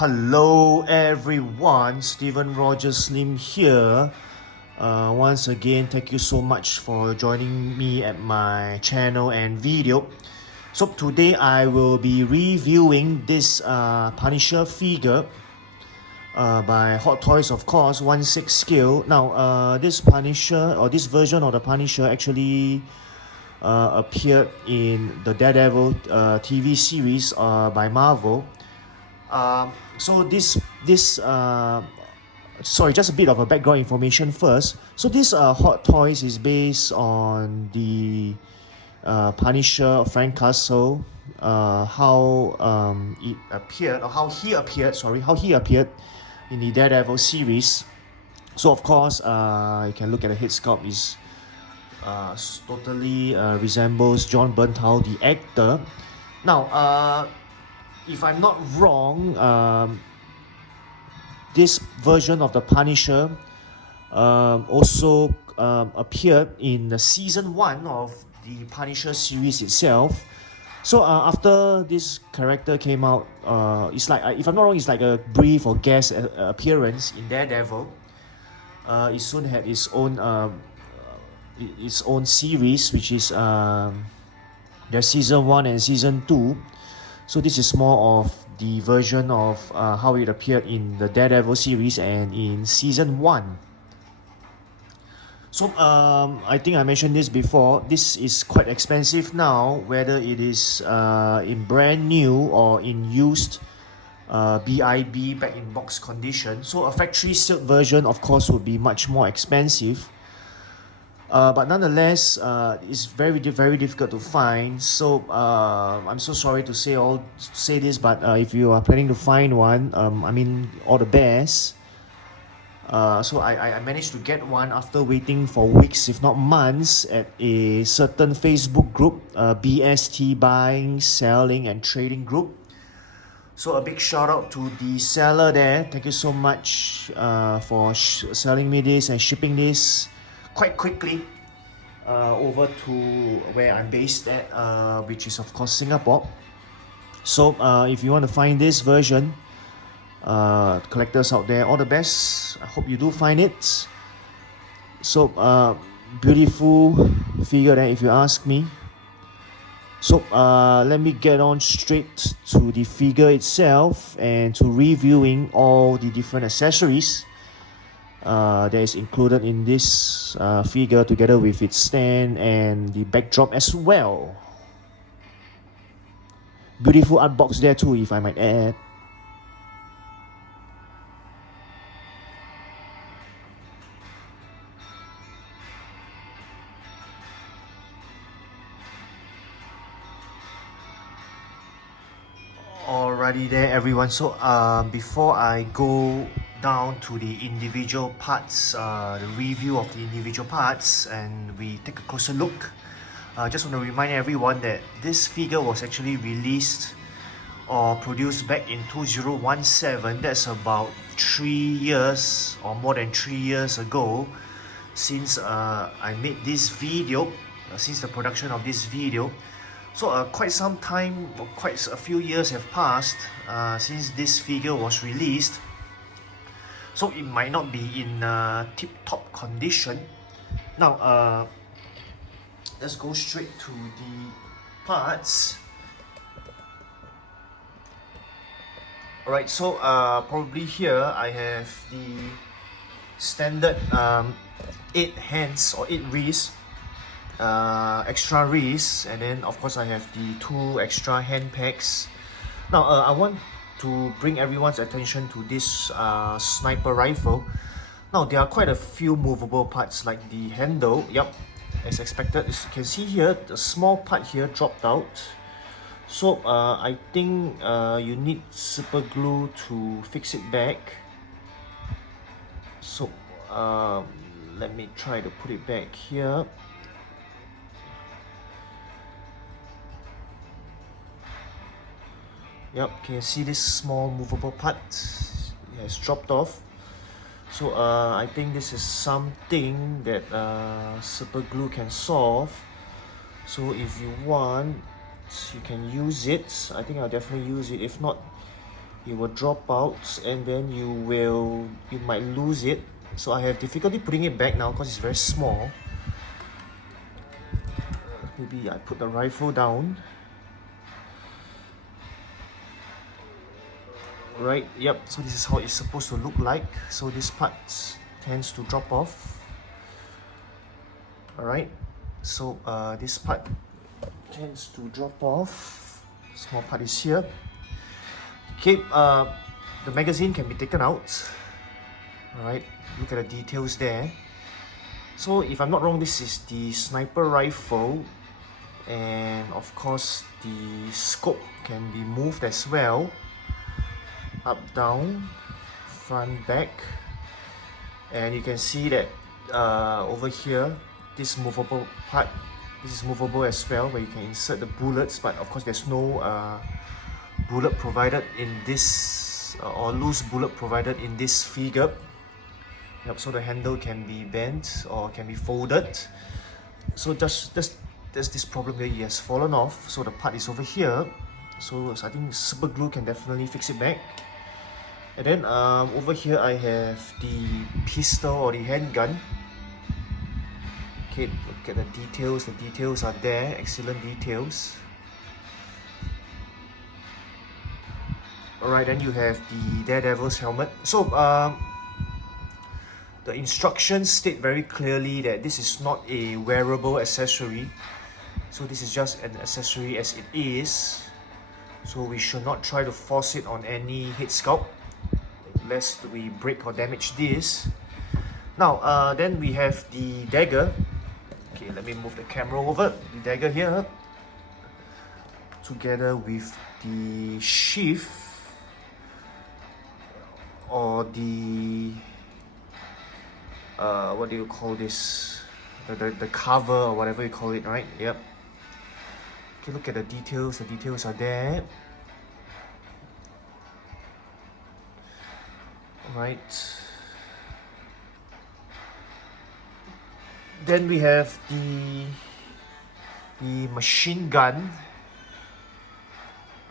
Hello everyone, Stephen Rogers Slim here. Once again, thank you so much for joining me at my channel and video. So today I will be reviewing this Punisher figure by Hot Toys, of course, 1/6 scale. Now this Punisher, or this version of the Punisher, actually appeared in the Daredevil TV series by Marvel. Sorry, just a bit of a background information first. So this Hot Toys is based on the Punisher Frank Castle, how it appeared, or how he appeared in the Daredevil series. So of course, you can look at the head sculpt, is totally resembles John Bernthal, the actor. Now, if I'm not wrong, this version of the Punisher also appeared in the season 1 of the Punisher series itself. So after this character came out, it's like, if I'm not wrong, it's like a brief or guest appearance in Daredevil. It soon had its own series, which is their season 1 and season 2. So this is more of the version of how it appeared in the Daredevil series and in season 1. So I think I mentioned this before, this is quite expensive now, whether it is in brand new or in used BIB, back in box condition. So a factory sealed version, of course, would be much more expensive. But nonetheless, it's very difficult to find. So I'm so sorry to say this, but if you are planning to find one, I mean, all the best. So I managed to get one after waiting for weeks, if not months, at a certain Facebook group, BST Buying, Selling and Trading Group. So a big shout out to the seller there. Thank you so much for selling me this and shipping this quite quickly over to where I'm based at, which is of course Singapore. So if you want to find this version, collectors out there, all the best. I hope you do find it. So beautiful figure there, if you ask me. So let me get on straight to the figure itself and to reviewing all the different accessories that is included in this figure, together with its stand and the backdrop as well. Beautiful art box there too, if I might add. Alrighty there everyone, so before I go down to the individual parts, the review of the individual parts, and we take a closer look, I just want to remind everyone that this figure was actually released or produced back in 2017. That's about 3 years or more than 3 years ago since I made this video, since the production of this video. So quite some time, quite a few years have passed since this figure was released. So it might not be in tip-top condition. Now, let's go straight to the parts. Alright, so probably here I have the standard 8 hands or 8 wrists, extra wrists, and then of course I have the 2 extra hand pegs. Now I want to bring everyone's attention to this sniper rifle. Now there are quite a few movable parts, like the handle. Yep, as expected, as you can see here, the small part here dropped out. So I think you need super glue to fix it back. So let me try to put it back here. Yep, can you see this small movable part? It has dropped off. So I think this is something that super glue can solve. So if you want, you can use it. I think I'll definitely use it. If not, it will drop out, and then you might lose it. So I have difficulty putting it back now because it's very small. Maybe I put the rifle down. Right, yep, so this is how it's supposed to look like. So this part tends to drop off. Alright, so this part tends to drop off. Small part is here. Okay, the magazine can be taken out. Alright, look at the details there. So if I'm not wrong, this is the sniper rifle, and of course the scope can be moved as well. Up, down, front, back, and you can see that over here, this movable part, this is movable as well, where you can insert the bullets, but of course there's no bullet provided in this, or loose bullet provided in this figure. Yep, so the handle can be bent or can be folded. So there's this problem here, it has fallen off, so the part is over here. So I think super glue can definitely fix it back. And then over here I have the pistol or the handgun. Okay, look at the details are there, excellent details. Alright, then you have the Daredevil's helmet. So the instructions state very clearly that this is not a wearable accessory. So this is just an accessory as it is. So we should not try to force it on any head sculpt, lest we break or damage this. Now, then we have the dagger. Okay, let me move the camera over. The dagger here, together with the sheath, or the what do you call this? The cover or whatever you call it, right? Yep. Okay, look at the details. The details are there. Right. Then we have the machine gun.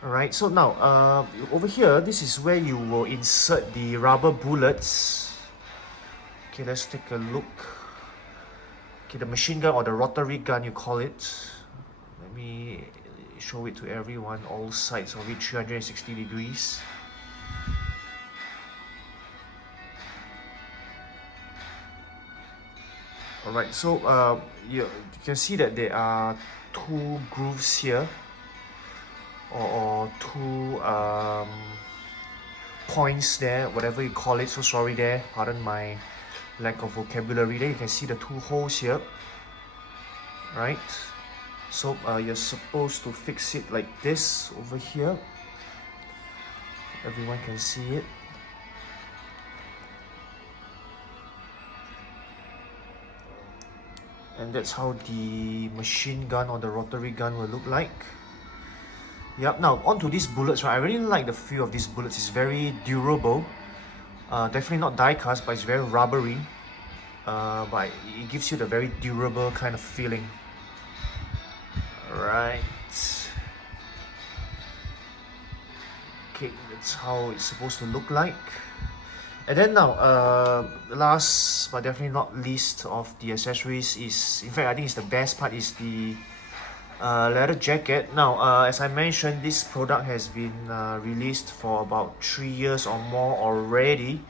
Alright, so now over here, this is where you will insert the rubber bullets. Okay, let's take a look. Okay, the machine gun or the rotary gun you call it. Let me show it to everyone, all sides of it, 360 degrees. Alright, so you can see that there are two grooves here, or two points there, whatever you call it. So sorry there, pardon my lack of vocabulary. There you can see the two holes here, right? So you're supposed to fix it like this over here. Everyone can see it. And that's how the machine gun or the rotary gun will look like. Yep, now onto these bullets, right? I really like the feel of these bullets. It's very durable. Definitely not die cast, but it's very rubbery. But it gives you the very durable kind of feeling. Right. Okay, that's how it's supposed to look like. And then now, last but definitely not least of the accessories is, in fact, I think it's the best part, is the leather jacket. Now, as I mentioned, this product has been released for about 3 years or more already.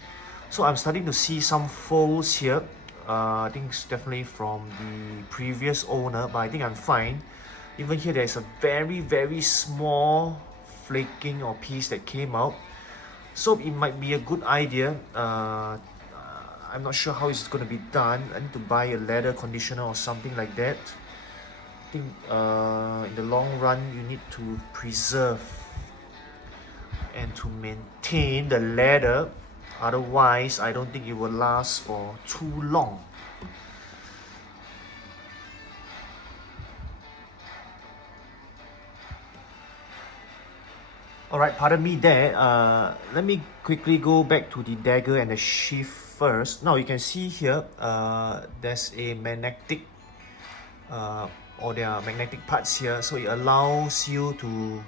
So I'm starting to see some folds here. I think it's definitely from the previous owner, but I think I'm fine. Even here, there's a very, very small flaking or piece that came out. So it might be a good idea. I'm not sure how it's going to be done. I need to buy a leather conditioner or something like that. I think in the long run, you need to preserve and to maintain the leather. Otherwise, I don't think it will last for too long. Alright, pardon me there. Let me quickly go back to the dagger and the sheath first. Now you can see here, there's a magnetic, or there are magnetic parts here, so it allows you to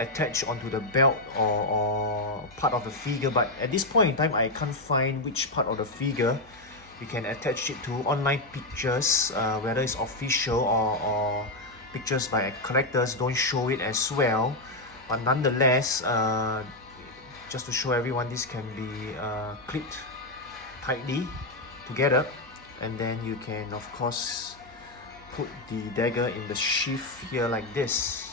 attach onto the belt or part of the figure, but at this point in time I can't find which part of the figure we can attach it to. Online pictures, whether it's official or pictures by collectors, don't show it as well. But nonetheless, just to show everyone, this can be clipped tightly together, and then you can of course put the dagger in the sheath here like this.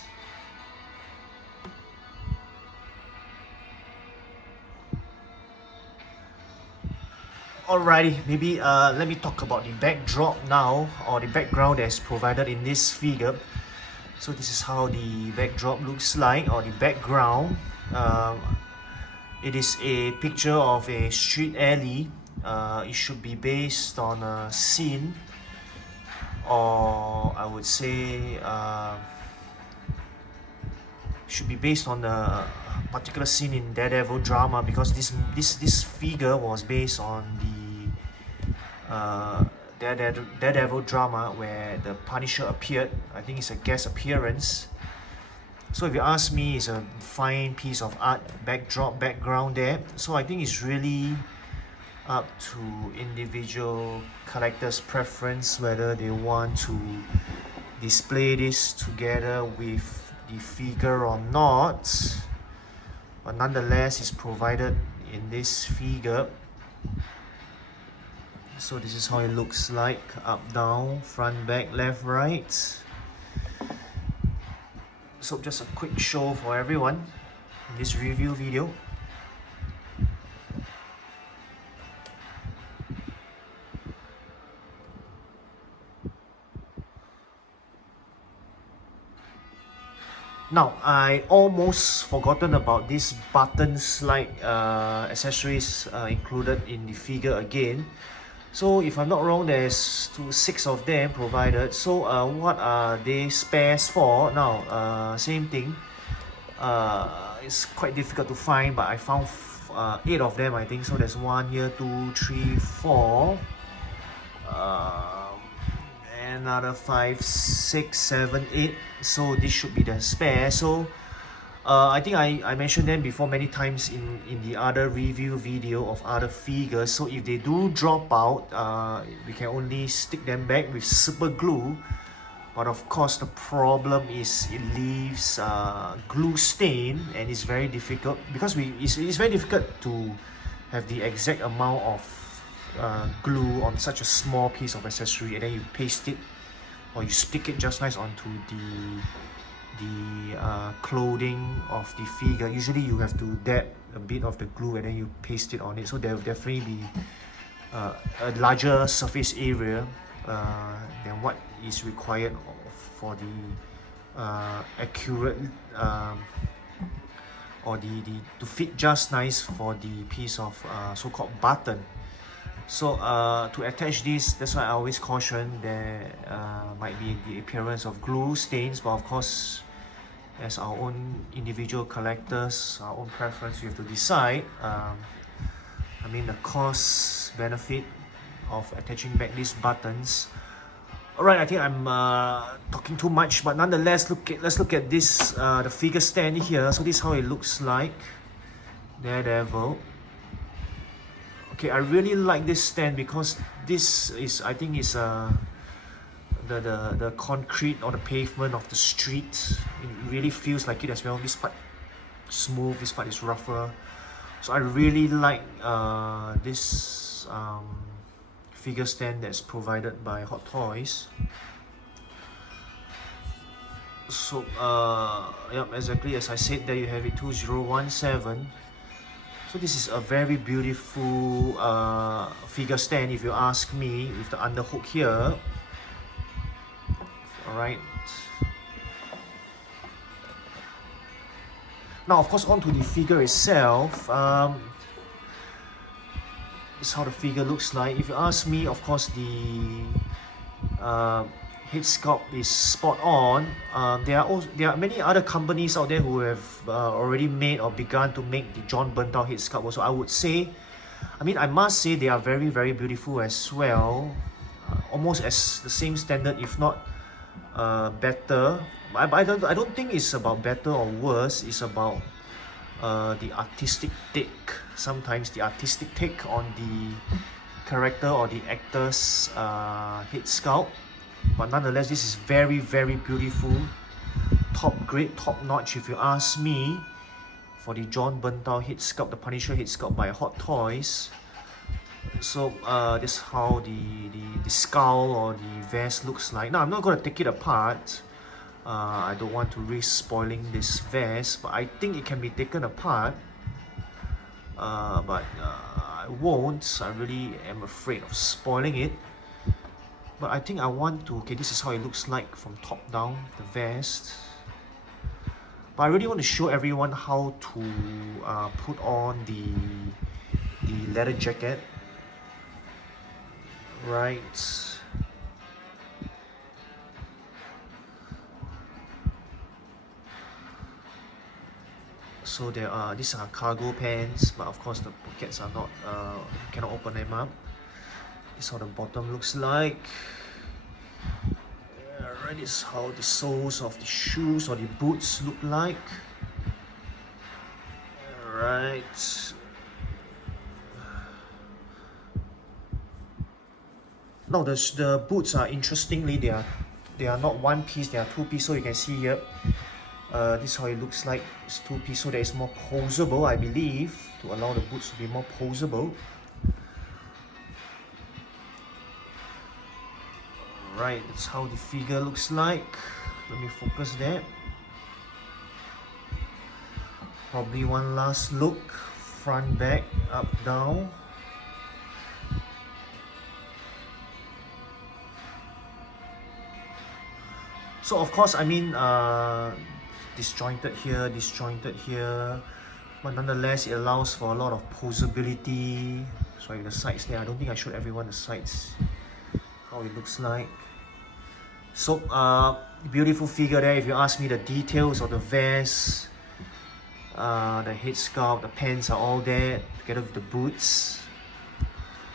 Alrighty, maybe let me talk about the backdrop now, or the background that's provided in this figure. So this is how the backdrop looks like, or the background. It is a picture of a street alley. It should be based on a scene, or I would say should be based on a particular scene in Daredevil drama, because this figure was based on the Daredevil drama where the Punisher appeared. I think it's a guest appearance. So if you ask me, it's a fine piece of art, background there. So I think it's really up to individual collectors' preference whether they want to display this together with the figure or not. But nonetheless, it's provided in this figure. So this is how it looks like, up, down, front, back, left, right. So just a quick show for everyone in this review video. Now, I almost forgotten about these button slide accessories included in the figure again. So if I'm not wrong, there's 6 of them provided. So what are they spares for? Now, same thing. It's quite difficult to find, but I found 8 of them, I think. So there's 1 here, 2, 3, 4. Another 5, 6, 7, 8. So this should be the spare. So I think I mentioned them before many times in the other review video of other figures. So if they do drop out, we can only stick them back with super glue. But of course, the problem is it leaves glue stain, and it's very difficult because it's very difficult to have the exact amount of glue on such a small piece of accessory, and then you paste it or you stick it just nice onto the clothing of the figure. Usually you have to dab a bit of the glue and then you paste it on it, so there will definitely be a larger surface area than what is required for the accurate or to fit just nice for the piece of so-called button. So to attach this, that's why I always caution there might be the appearance of glue stains, but of course, as our own individual collectors, our own preference, we have to decide. I mean, the cost benefit of attaching back these buttons. Alright, I think I'm talking too much, but nonetheless, let's look at this, the figure stand here. So this is how it looks like, Daredevil. Okay, I really like this stand because this is, I think, is the concrete or the pavement of the street. It really feels like it as well. This part smooth, this part is rougher. So I really like this figure stand that's provided by Hot Toys. So yep, exactly as I said, there you have it, 2017. So this is a very beautiful figure stand, if you ask me, with the underhook here. Alright. Now, of course, onto the figure itself. This is how the figure looks like. If you ask me, of course, the head sculpt is spot on. There are many other companies out there who have already made or begun to make the John Bernthal head sculpt also. I would say, I must say they are very, very beautiful as well. Almost as the same standard, if not better. I don't think it's about better or worse. It's about the artistic take. Sometimes the artistic take on the character or the actor's head sculpt. But nonetheless, this is very, very beautiful. Top grade, top notch if you ask me. For the John Bernthal head sculpt, the Punisher head sculpt by Hot Toys. So this is how the skull or the vest looks like. Now I'm not going to take it apart. I don't want to risk spoiling this vest, but I think it can be taken apart. But I won't. I really am afraid of spoiling it. But I think I want to. Okay, this is how it looks like from top down, the vest. But I really want to show everyone how to put on the leather jacket. Right. So these are cargo pants, but of course the pockets are not, cannot open them up. This is how the bottom looks like. Alright, this is how the soles of the shoes or the boots look like. Alright. Now the boots are, interestingly, they are not one piece, they are two piece. So you can see here, this is how it looks like. It's two piece, so that is more posable, I believe, to allow the boots to be more posable. Right, that's how the figure looks like. Let me focus there. Probably one last look, front, back, up, down. So of course, I mean, disjointed here, but nonetheless it allows for a lot of posability. Sorry, the sides there, I don't think I showed everyone the sides, how it looks like. So beautiful figure there. If you ask me, the details of the vest, the head sculpt, the pants are all there together with the boots.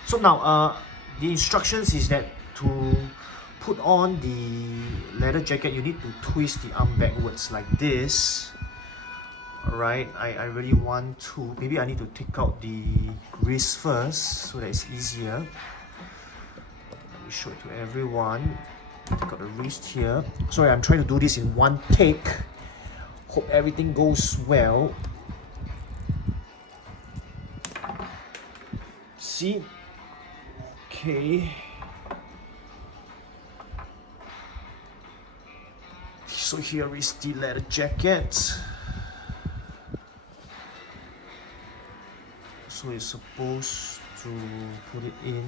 So now the instructions is that to put on the leather jacket, you need to twist the arm backwards like this. Alright, I really want to, maybe I need to take out the wrist first so that it's easier. Let me show it to everyone. Take out the wrist here. Sorry, I'm trying to do this in one take. Hope everything goes well. See? Okay. So here is the leather jacket. So you're supposed to put it in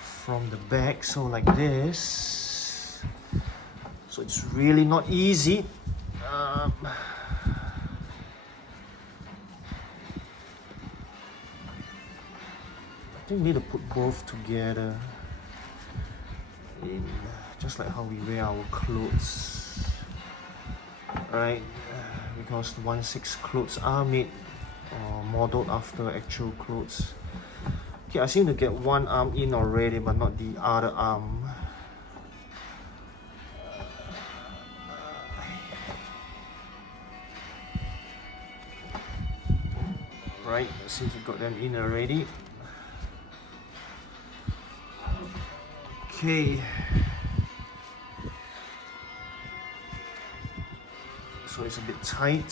from the back, so like this. So it's really not easy. I think we need to put both together, in just like how we wear our clothes, right? Because the 1/6 clothes are made or modeled after actual clothes. Okay, I seem to get one arm in already, but not the other arm. Right, since we got them in already. Okay. So it's a bit tight.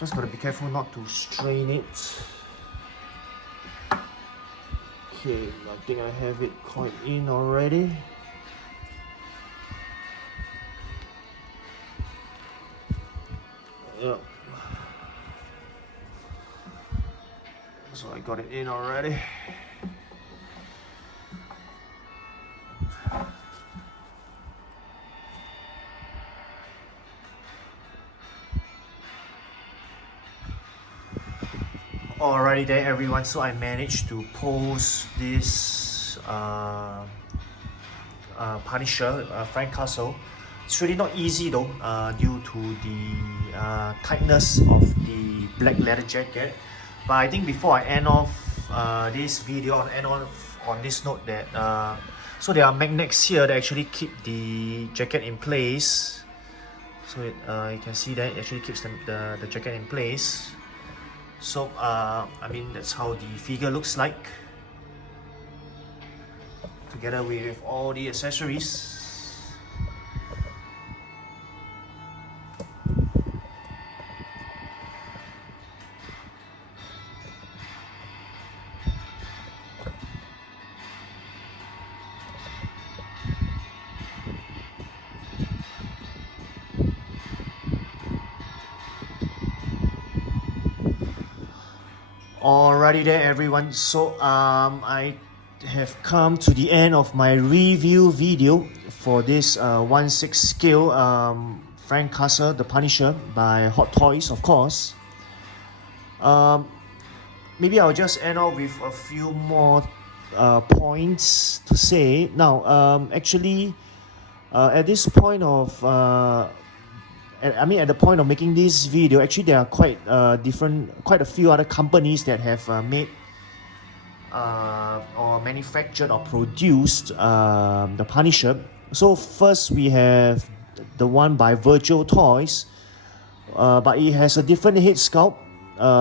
Just gotta be careful not to strain it. Okay, I think I have it quite in already. Yep. So I got it in already. Alrighty there everyone, so I managed to pose this Punisher, Frank Castle. It's really not easy though, due to the tightness of the black leather jacket. But I think before I end off this video, I'll end off on this note that So there are magnets here that actually keep the jacket in place. So you can see that it actually keeps the jacket in place. So I mean, that's how the figure looks like, together with all the accessories. Alrighty there everyone, so I have come to the end of my review video for this 1/6 scale Frank Castle the Punisher by Hot Toys, of course. Maybe I'll just end off with a few more points to say. Now actually at this point of at the point of making this video, actually there are quite a few other companies that have made or manufactured or produced the Punisher. So first we have the one by Virtual Toys, but it has a different head sculpt.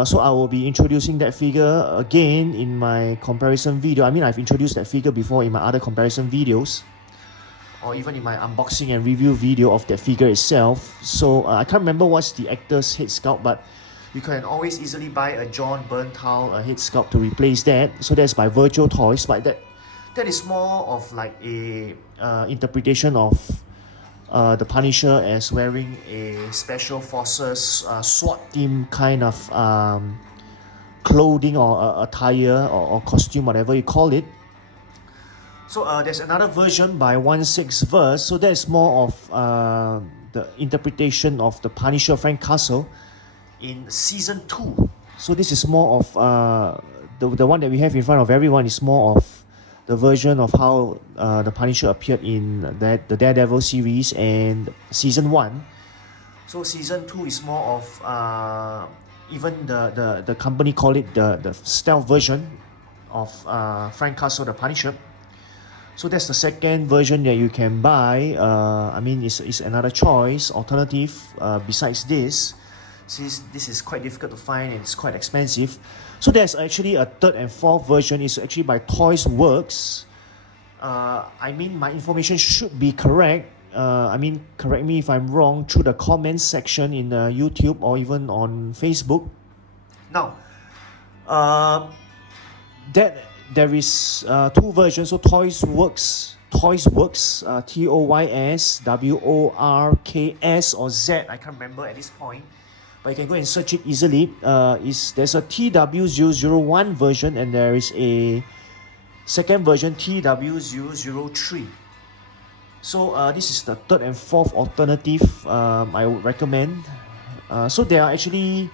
So I will be introducing that figure again in my comparison video. I mean, I've introduced that figure before in my other comparison videos, or even in my unboxing and review video of that figure itself. So I can't remember what's the actor's head sculpt, but you can always easily buy a John Bernthal head sculpt to replace that. So that's by Virtual Toys, but that is more of like a interpretation of the Punisher as wearing a Special Forces SWAT team kind of clothing or attire or costume, whatever you call it. So there's another version by 1/6 Verse. So that's more of the interpretation of the Punisher Frank Castle in season 2. So this is more of the one that we have in front of everyone is more of the version of how the Punisher appeared in the Daredevil series and season 1. So season 2 is more of even the company call it the stealth version of Frank Castle the Punisher. So that's the second version that you can buy. I mean, it's another choice, alternative besides this. Since this is quite difficult to find and it's quite expensive. So there's actually a third and fourth version. It's actually by Toys Works. I mean, my information should be correct. I mean, correct me if I'm wrong through the comments section in YouTube or even on Facebook. Now, there is two versions. So Toys Works, Toysworks, TOYSWORKS or Z, I can't remember at this point, but you can go and search it easily. There's a TW001 version and there is a second version, TW003. So this is the third and fourth alternative I would recommend. So there are actually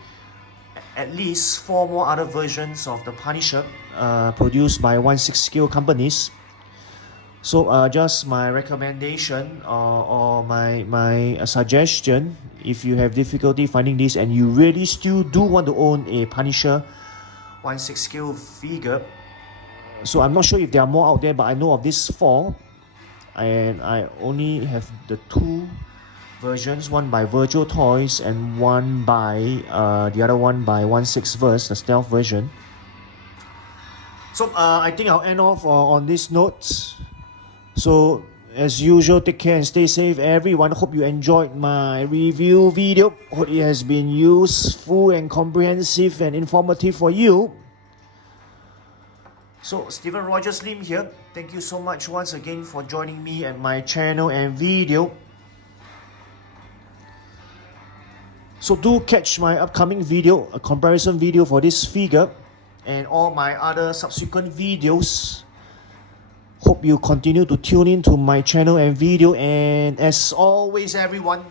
at least 4 more other versions of the Punisher produced by 1/6 scale companies. So just my recommendation or my suggestion, if you have difficulty finding this and you really still do want to own a Punisher 1/6 scale figure, so I'm not sure if there are more out there, but I know of these 4, and I only have the 2 versions, one by Virtual Toys and one by the other one by 1/6 Verse, the stealth version. So I think I'll end off on this note. So as usual, take care and stay safe everyone. Hope you enjoyed my review video. Hope it has been useful and comprehensive and informative for you. So Stephen Rogers Lim here. Thank you so much once again for joining me at my channel and video. So do catch my upcoming video, a comparison video for this figure and all my other subsequent videos. Hope you continue to tune in to my channel and video, and as always everyone,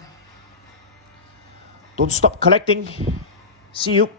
don't stop collecting. See you.